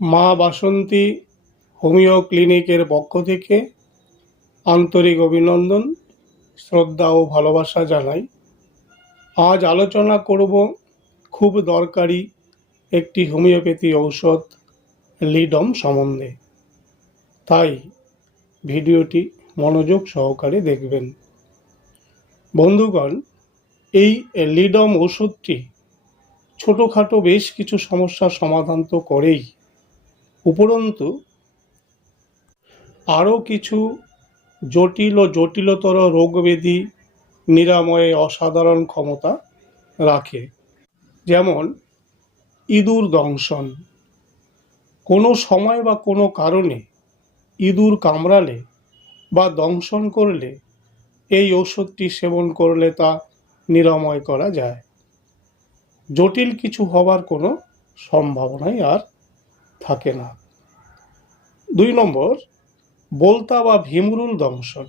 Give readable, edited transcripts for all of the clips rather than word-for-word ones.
মা বাসন্তী হোমিও ক্লিনিকের পক্ষ থেকে আন্তরিক অভিনন্দন, শ্রদ্ধা ও ভালোবাসা জানাই। আজ আলোচনা করব খুব দরকারি একটি হোমিওপ্যাথি ঔষধ লিডম সম্বন্ধে। তাই ভিডিওটি মনোযোগ সহকারে দেখবেন। বন্ধুগণ, এই লিডম ওষুধটি ছোটোখাটো বেশ কিছু সমস্যার সমাধান তো করেই, উপরন্তু আরও কিছু জটিল ও জটিলতর রোগব্যাধি নিরাময়ে অসাধারণ ক্ষমতা রাখে। যেমন ইঁদুর দংশন। কোনো সময় বা কোনো কারণে ইঁদুর কামড়ালে বা দংশন করলে এই ওষুধটি সেবন করলে তা নিরাময় করা যায়। জটিল কিছু হবার কোনো সম্ভাবনাই আর থাকে না। 2 নম্বর, বোলতা বা ভিমরুল দংশন।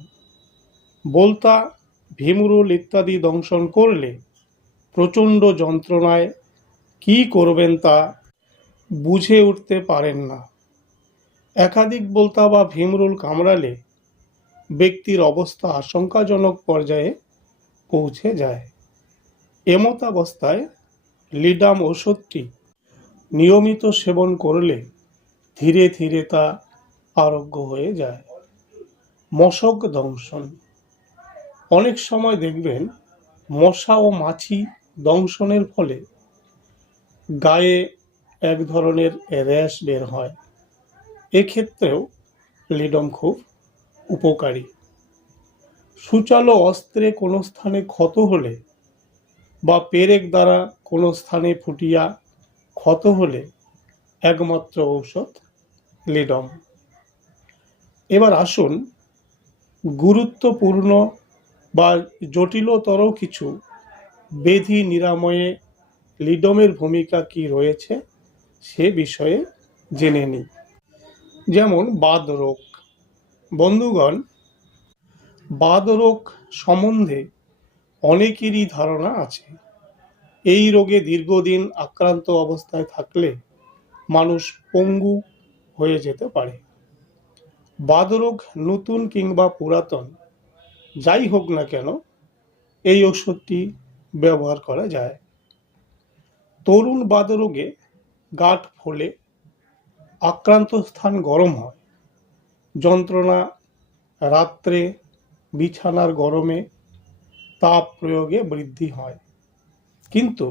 বোলতা, ভিমরুল ইত্যাদি দংশন করলে প্রচণ্ড যন্ত্রণায় কী করবেন তা বুঝে উঠতে পারেন না। একাধিক বোলতা বা ভিমরুল কামড়ালে ব্যক্তির অবস্থা আশঙ্কাজনক পর্যায়ে পৌঁছে যায়। এমতাবস্থায় লিডাম ওষুধটি নিয়মিত সেবন করলে ধীরে ধীরে তা আরোগ্য হয়ে যায়। মশক দংশন। অনেক সময় দেখবেন মশা ও মাছি দংশনের ফলে গায়ে এক ধরনের র্যাশ বের হয়। এক্ষেত্রেও লিডম খুব উপকারী। সূচালো অস্ত্রে কোনো স্থানে ক্ষত হলে বা পেরেক দ্বারা কোনো স্থানে ফুটিয়া ক্ষত হলে একমাত্র ঔষধ লিডম। এবার আসুন গুরুত্বপূর্ণ বা জটিলতর কিছু ব্যাধি নিরাময়ে লিডমের ভূমিকা কি রয়েছে সে বিষয়ে জেনে নিই। যেমন বাতরোগ। বন্ধুগণ, বাতরোগ সম্বন্ধে অনেকেরই ধারণা আছে। এই রোগে দীর্ঘদিন আক্রান্ত অবস্থায় থাকলে মানুষ পঙ্গু হয়ে যেতে পারে। বাতরোগ নতুন কিংবা পুরাতন যাই হোক না কেন, এই ওষুধটি ব্যবহার করা যায়। তরুণ বাতরোগে গাঁট ফোলে, আক্রান্ত স্থান গরম হয়, যন্ত্রণা, রাত্রে বিছানার গরমে তাপ প্রয়োগে বৃদ্ধি হয়, কিন্তু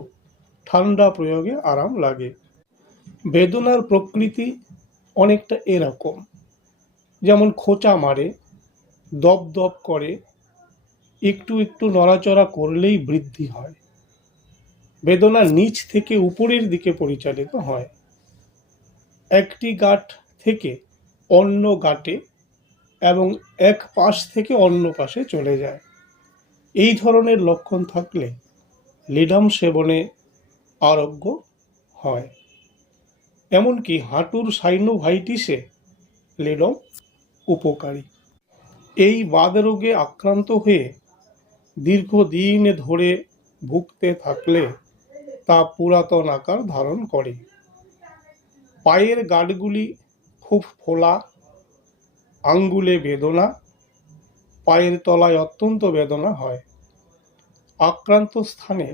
ঠান্ডা প্রয়োগে আরাম লাগে। বেদনার প্রকৃতি অনেকটা এরকম, যেমন খোঁচা মারে, দপদপ করে, একটু একটু নড়াচড়া করলেই বৃদ্ধি হয়। বেদনা নিচ থেকে উপরের দিকে পরিচালিত হয়, একটি গাঁট থেকে অন্য গাঁটে এবং এক পাশ থেকে অন্য পাশে চলে যায়। এই ধরনের লক্ষণ থাকলে লিডম সেবনে আরোগ্য হয়। এমনকি হাঁটুর সাইনোভাইটিসে লিডম উপকারী। এই বাতরোগে আক্রান্ত হয়ে দীর্ঘদিন ধরে ভুগতে থাকলে তা পুরাতন আকার ধারণ করে। পায়ের গাঁটগুলি খুব ফোলা, আঙ্গুলে বেদনা, পায়ের তলায় অত্যন্ত বেদনা হয়। আক্রান্ত স্থানে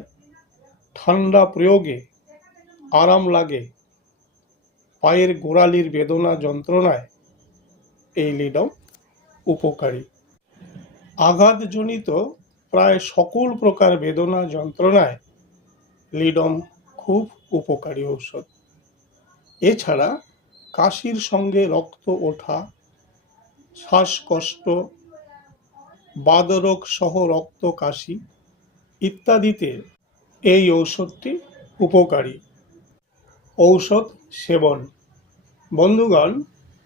ঠান্ডা প্রয়োগে আরাম লাগে। পায়ের গোড়ালির বেদনা যন্ত্রণায় এই লিডম উপকারী। আঘাতজনিত প্রায় সকল প্রকার বেদনা যন্ত্রণায় লিডম খুব উপকারী ঔষধ। এছাড়া কাশির সঙ্গে রক্ত ওঠা, শ্বাসকষ্ট, বাতরোগ সহ রক্ত কাশি ইত্যাদিতে এই ঔষধটি উপকারী। ঔষধ সেবন। বন্ধুগণ,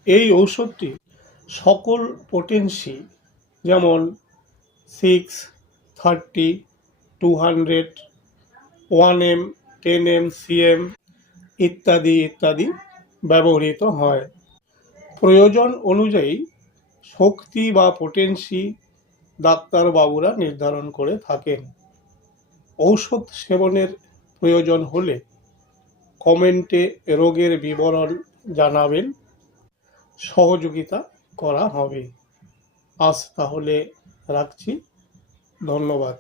এই ঔষধটি সকল পোটেন্সি যেমন 6, 30, 200, 1M, 10M, CM ইত্যাদি ইত্যাদি ব্যবহৃত হয়। প্রয়োজন অনুযায়ী শক্তি বা পোটেন্সি ডাক্তারবাবুরা নির্ধারণ করে থাকেন। ঔষধ সেবনের প্রয়োজন হলে কমেন্টে রোগের বিবরণ জানাবেন, সহযোগিতা করা হবে। আজ তাহলে রাখছি, ধন্যবাদ।